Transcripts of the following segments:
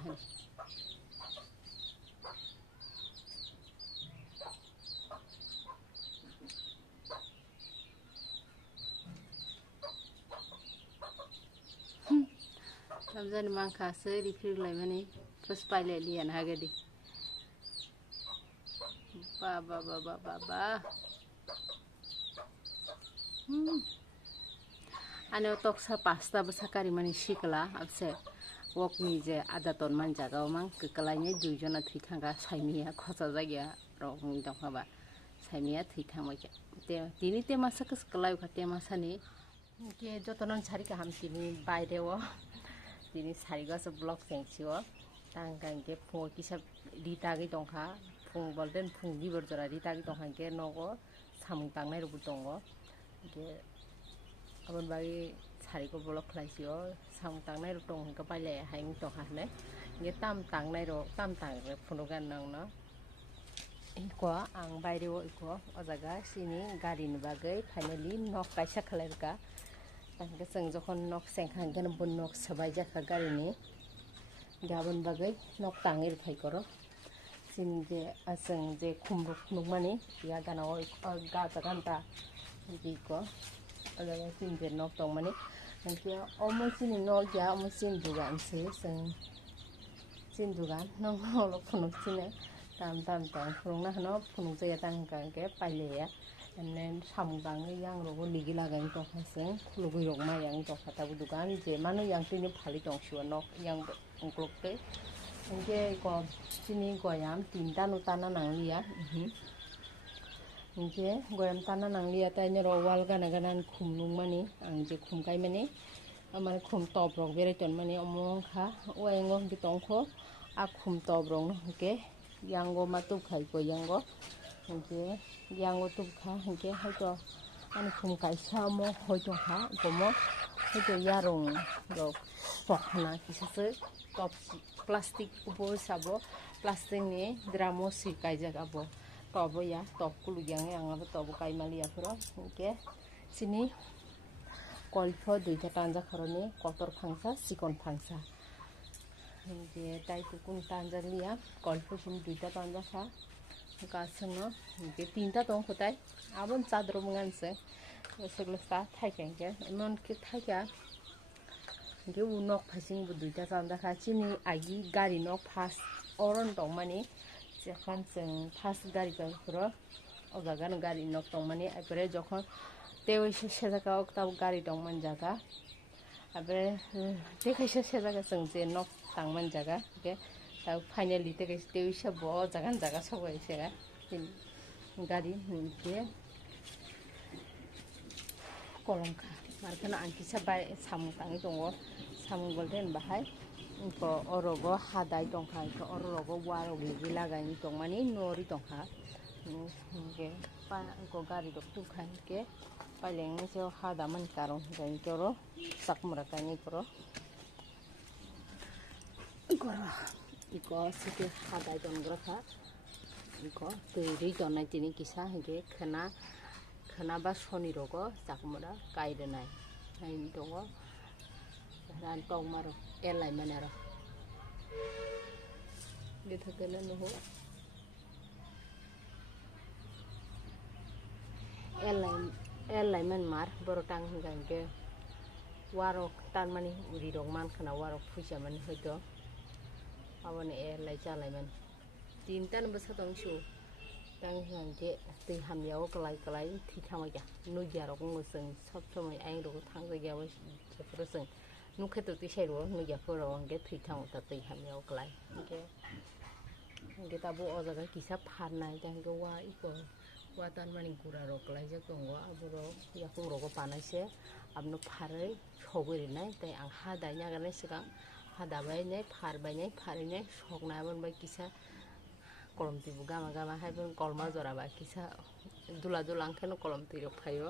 하니. Ramzan Bangkha seri khwlai mani first pilot lian hagadi. Ba. Ano toksa pasta besakari mani shikla abse wokni je adaton manjaga mang kekalainya duijona thikanga saimiya khosa jagya rong dongkhaba saimiya thithangma te tini te masa kes kelai khate masani ke jotono sari ka ham tini bairewo tini sari ga so block sengchiwo tangkang ke pho kisa rita gi dongkha phung bolden phung bibor jora rita gi dongkha ke nogo samung tangnai rubu tongo ke abon bagi sari ko block khlaisio samung tangnai ru tong ka paile haini tongkha ne nge tam tangnai ro tam tang re phunugan nang no iko ang bairewo iko ojaga sini gari ni bagai finally nok kaisa khlairka tangke seng jokhon nok sengkhang gen bun nok sabai jaka gari ni gabon bagai nok tangir phai koro sin je aseng je khumruk nukmani ya gana o ga ganta biko ojaga sin je nok tongmani nangke omo sini nok ya omo sin dugan se seng sin dugan nok lo phunuk sine tam tong phunuk na no phunuk je tangkang ke paile ya and then samung yang rogo nigi lagai to khaseng khulugui rok ma yang to khata bu dugan je manu yang tini phali tong shuwa nok yang ongklokte engke ko sini goyam tinta nu tana nanglia engke goyam tana nanglia ta nyoro wal gana ganan khumnung mani ang je khumkai mani amar khum top rok bere ton mani omong kha oengo gi tongkho a khum top rok no ke yango matup khai ko yango engke yango tupkha engke hoito ani khum kaisa mo hoito ha gomo hoito yarong rok pokhna kisase top plastic ubo sabo plastic ni dramo sikai jaga bo tobo ya top kulu yang abo tobo kai malia pura engke sini kolpho duita tanja kharoni kotor phangsa sikon phangsa engke tai tukun tanja liya kolpho sim duita tanja kha kasano engke tinta tong khotai abon chadro munganse seglesta thaikengke emon ke thaika engke unok phasing bu duita tanja kha chini agi gari nok phas oron tongmani jekhon jeng phas gari ka khoro ojaga no gari nok tongmani apre jokhon teoi se jaga okta gari tongman jaga apre te kaisa se jaga jeng je nok tangman jaga ke ta finally te kaisa teoi se bo jaga sobai sega gari ke kolongkha markana angkisa bai samung tangi tongo samung golden bahai ko orogo hadai tongkha ko orogo waro ligi lagai ni tongmani nori tongkha ke pa ko gari dok tu khan ke paileng ni jo hada man karong gai toro sakmura kani koro iko sike hadai tongra kha iko turi tonai tini kisa hege khana ba soni rogo sakmura kaidenai hain tongo ran tong maro elai manero dithakena no elai man mar borotang hingangke warok tan mani uri rok man khana warok phuja mani hoito abone elai chalai man tintan basa tong shu tang hangke tei hamyao kalai thithama ja no jarok ngoseng sob somai aing rok thangja gyawa jefro seng nukheto ti sai ro no jafro angke thithama ta tei hamyao kalai angke tabo ojaga kisa pharnai jangke wa iko watan mani gura rok kalai jak tongo aboro yakung rogo panaise abno pharai sogori nai tai ang hadai nyaganai sigang hadabai nei pharbai nei pharai nei sokna abon bai kisa kolomti bu gama haibon kolma jora ba kisa dula angkheno kolomti rok phaio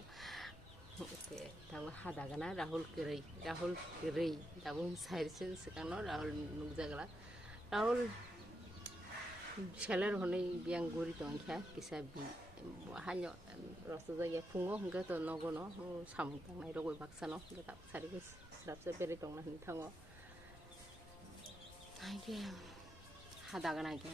ke tabo hada gana rahul kirei dabung sairse sikano rahul nugjagala rahul seller honei biang guri tongkha kisa bi hanyo rosto jaya fungo hingga to nogono samung tangnai rogoi baksano getak sari srapse bere tongna hinthango 이게 하다가 나게.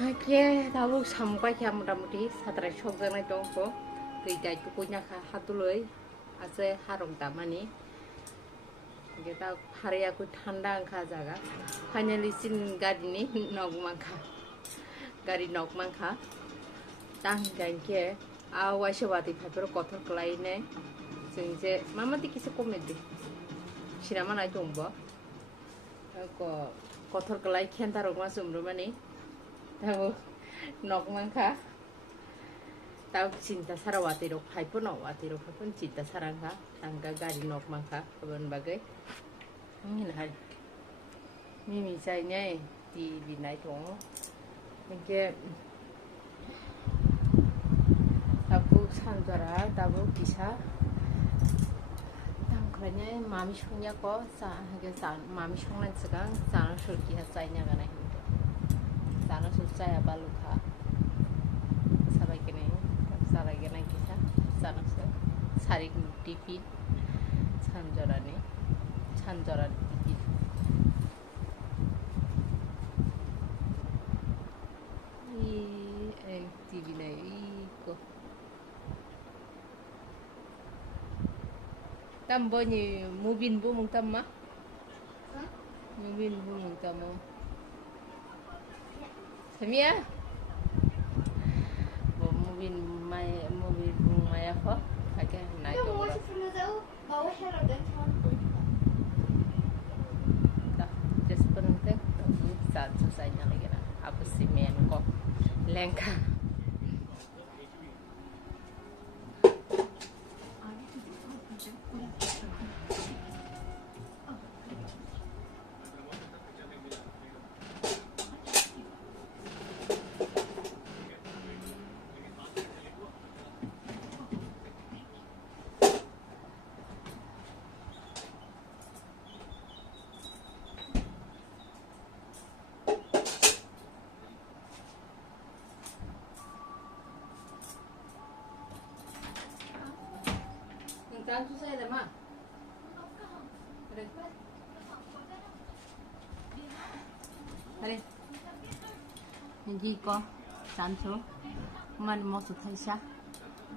Oke, tahu sampai ya mudah-mudahan satre shop jangan dongko. Tidak itu punya hatuloi, ase harung tamani. Kita hari aku thanda angka jaga. Hanya lisin gari ni nok mangka, gari nok mangka. Tang ganke, awas wati paper kotor khwlai ne. Sengse mama dikisi komedi. Siraman aja jombo. Aku kotor khwlai kian taruh masuk rumah ni. Tahu nok mangka. Tahu cinta sarawati rok hai pun awati rok pun cinta sarangka. Tangga gari nok mangka kawan bagai. Ini lah. Ini misalnya di binai tong. Mungkin tahu sanjara tahu bisa. Tangkranya mami shongnya ko sa mami shonglan sekarang sana surki hasainya kan. Sana susah ya baluka. Salah gini kita. Sana saring tipi. Sanjora tipi. Tipi na iko. Tambo ni mubin bu mung tamma. Mubin bu mung tammo. Semia, mobil maya apa? Agak naik dong. Dah, just penting. Saat selesainya lagi lah. Apa sih main kok lengka? Kan susah ada mah. Hari ini kok cantik, mana mau sutai sih,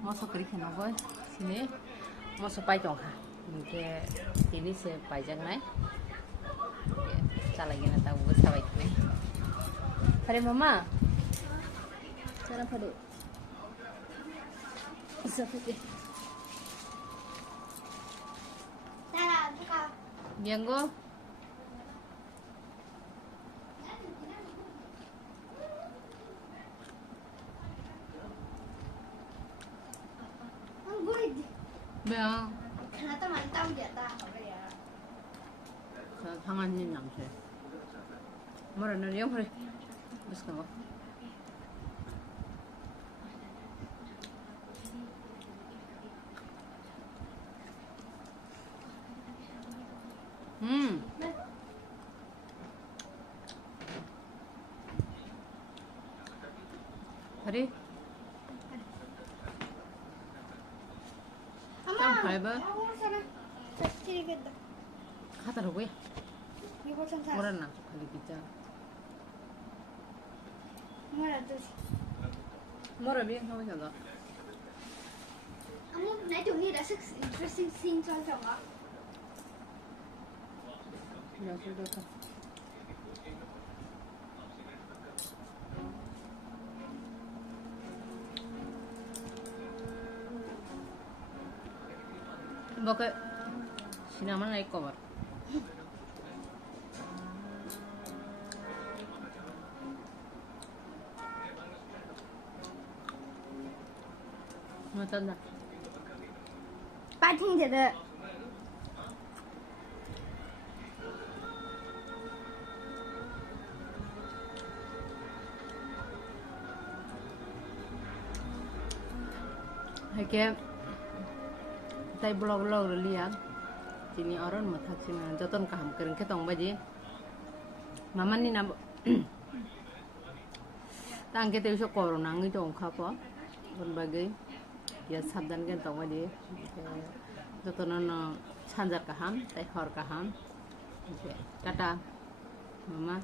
mau sukri kenapa? Sini mau supai jongha, mungkin ini saya pajang naik, cara gini tahu bersama ini. Hari mama, cara pada, seperti, bianggo. Beang. Ternyata mantap dia tahu ya. Tangannya namanya. Mana nih yang hari? Terus kenapa? Hari? Hambai. Kata gue. Murah nak kali kita. Murah biang kamu jaga. Kamu naik tuh ni dah sing cocok ah. Ya sudah. Bagai sinaman naik cover. Macam mana? Pating je. Hakim. Tay blog lihat, Tini orang mau taksina, Jotono kaham kering ketong baji, mama ni nabo, tang kita usah corona ngi dong kapa, berbagai, ya sabdan ketong baji, Jotono no sanjar kaham, tay hor kaham, tata, mama.